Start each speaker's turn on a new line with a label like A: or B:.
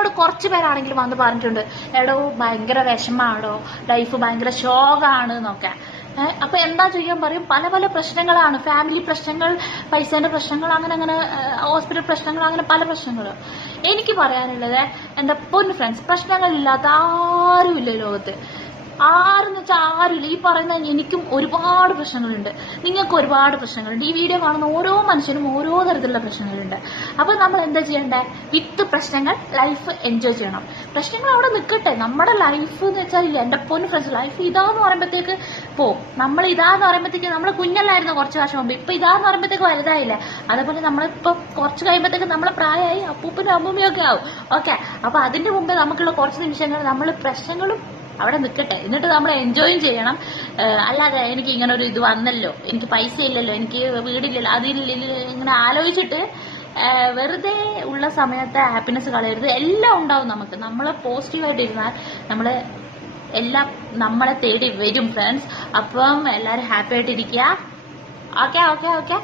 A: എന്നോട് കുറച്ച് പേരാണെങ്കിലും വന്ന് പറഞ്ഞിട്ടുണ്ട് എടോ ഭയങ്കര വിഷമാണോ ലൈഫ് ഭയങ്കര ശോകാണ് എന്നൊക്കെ. അപ്പൊ എന്താ ചെയ്യാൻ പറയും? പല പല പ്രശ്നങ്ങളാണ്. ഫാമിലി പ്രശ്നങ്ങൾ പൈസേന്റെ പ്രശ്നങ്ങൾ അങ്ങനെ അങ്ങനെ ഹോസ്പിറ്റൽ പ്രശ്നങ്ങൾ അങ്ങനെ പല പ്രശ്നങ്ങൾ. എനിക്ക് പറയാനുള്ളത് എന്റെ പൊന്നു ഫ്രണ്ട്സ് പ്രശ്നങ്ങളില്ലാത്ത ആരുമില്ല ലോകത്ത്. ആരെന്ന് വെച്ചാൽ ആരുമില്ല. ഈ പറയുന്ന എനിക്കും ഒരുപാട് പ്രശ്നങ്ങളുണ്ട്. നിങ്ങൾക്ക് ഒരുപാട് പ്രശ്നങ്ങളുണ്ട്. ഈ വീഡിയോ കാണുന്ന ഓരോ മനുഷ്യനും ഓരോ തരത്തിലുള്ള പ്രശ്നങ്ങളുണ്ട്. അപ്പൊ നമ്മൾ എന്താ ചെയ്യേണ്ടത് വിത്ത് പ്രശ്നങ്ങൾ ലൈഫ് എൻജോയ് ചെയ്യണം. പ്രശ്നങ്ങൾ അവിടെ നിൽക്കട്ടെ. നമ്മുടെ ലൈഫ് എന്ന് വെച്ചാൽ എന്റെ പൊന്നു ഫ്രണ്ട്സ് ലൈഫ് ഇതാന്ന് പറയുമ്പോഴത്തേക്ക് പോ. നമ്മൾ ഇതാന്ന് പറയുമ്പോഴത്തേക്ക് നമ്മൾ കുഞ്ഞല്ലായിരുന്നു കുറച്ച് വർഷം മുമ്പ്? ഇപ്പൊ ഇതാന്ന് പറയുമ്പോഴത്തേക്ക് വലുതായില്ല? അതേപോലെ നമ്മളിപ്പോ കുറച്ച് കഴിയുമ്പോഴത്തേക്ക് നമ്മളെ പ്രായമായി അപ്പൂപ്പനും അമ്മൂമ്മയൊക്കെ ആവും. ഓക്കെ അപ്പൊ അതിന്റെ മുമ്പ് നമുക്കുള്ള കുറച്ച് നിമിഷങ്ങൾ നമ്മൾ പ്രശ്നങ്ങളും അവിടെ നിൽക്കട്ടെ എന്നിട്ട് നമ്മൾ എൻജോയും ചെയ്യണം. അല്ലാതെ എനിക്ക് ഇങ്ങനെ ഒരു ഇത് വന്നല്ലോ. എനിക്ക് പൈസ ഇല്ലല്ലോ. എനിക്ക് വീടില്ലല്ലോ. അതില്ല ഇങ്ങനെ ആലോചിച്ചിട്ട് വെറുതെ ഉള്ള സമയത്ത് ഹാപ്പിനെസ് കളയരുത്. എല്ലാം ഉണ്ടാവും നമുക്ക്. നമ്മൾ പോസിറ്റീവായിട്ട് ഇരുന്നാൽ നമ്മൾ എല്ലാം നമ്മളെ തേടി വരും ഫ്രണ്ട്സ് അപ്പം എല്ലാവരും ഹാപ്പി ആയിട്ടിരിക്കുക. Okay okay okay